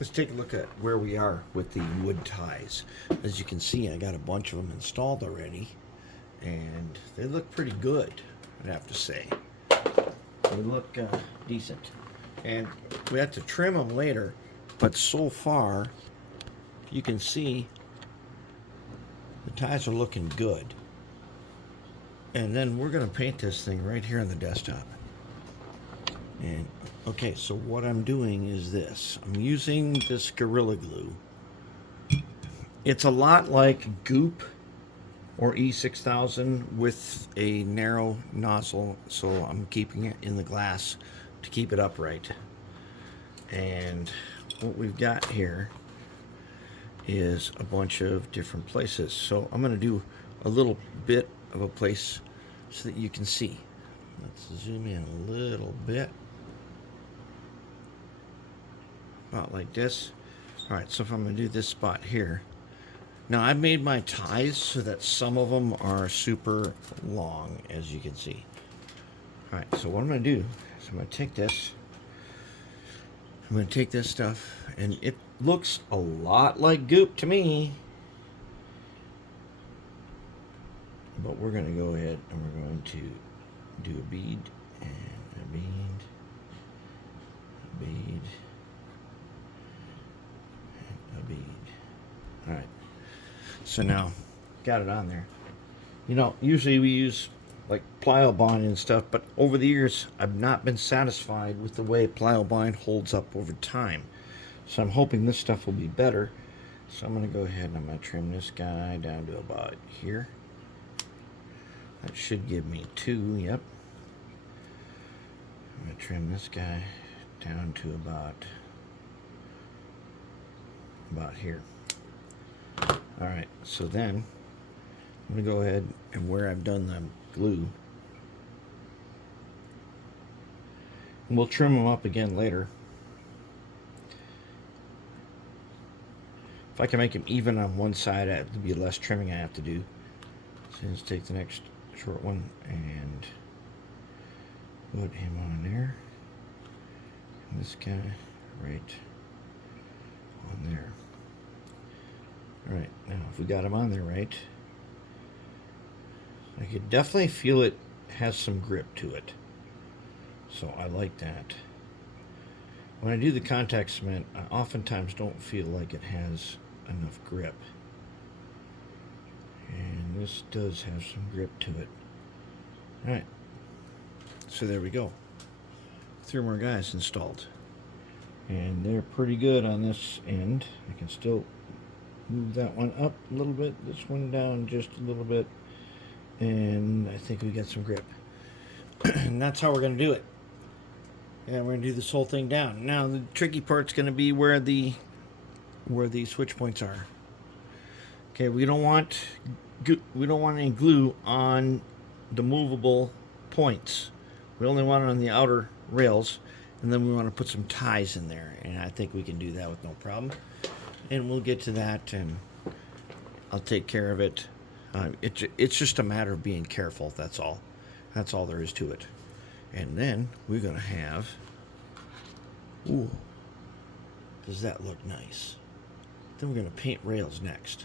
Let's take a look at where we are with the wood ties. As you can see, I got a bunch of them installed already, and they look pretty good, I'd have to say. They look decent. And we have to trim them later, but so far, you can see the ties are looking good. And then we're going to paint this thing right here on the desktop. And okay, so what I'm doing is this. I'm using this Gorilla Glue. It's a lot like Goop or E6000 with a narrow nozzle, so I'm keeping it in the glass to keep it upright. And what we've got here is a bunch of different places. So I'm going to do a little bit of a place so that you can see. Let's zoom in a little bit. About like this. All right, so if I'm going to do this spot here. Now I've made my ties so that some of them are super long, as you can see. All right, so what I'm going to do is I'm going to take this. I'm going to take this stuff, and it looks a lot like Goop to me. But we're going to go ahead and we're going to do a bead and a bead, a bead, and a bead. All right. So now, got it on there. You know, usually we use like Pliobind and stuff, but over the years, I've not been satisfied with the way Pliobind holds up over time. So I'm hoping this stuff will be better. So I'm going to go ahead and I'm going to trim this guy down to about here. That should give me 2, yep. I'm going to trim this guy down to about here. Alright, so then I'm going to go ahead and where I've done the glue, and we'll trim them up again later. If I can make them even on one side, it would be less trimming I have to do. So let's take the next short one and put him on there. And this guy right on there. Alright, now if we got him on there right, I could definitely feel it has some grip to it. So I like that. When I do the contact cement, I oftentimes don't feel like it has enough grip. And this does have some grip to it. Alright, so there we go. 3 more guys installed. And they're pretty good on this end. I can still move that one up a little bit, this one down just a little bit, and I think we got some grip. And that's how we're going to do it. And we're going to do this whole thing down. Now the tricky part's going to be where the switch points are. Okay, we don't want any glue on the movable points. We only want it on the outer rails, and then we want to put some ties in there, and I think we can do that with no problem. And we'll get to that, and I'll take care of it. It's just a matter of being careful, that's all. That's all there is to it. And then we're going to have... Ooh, does that look nice? Then we're going to paint rails next.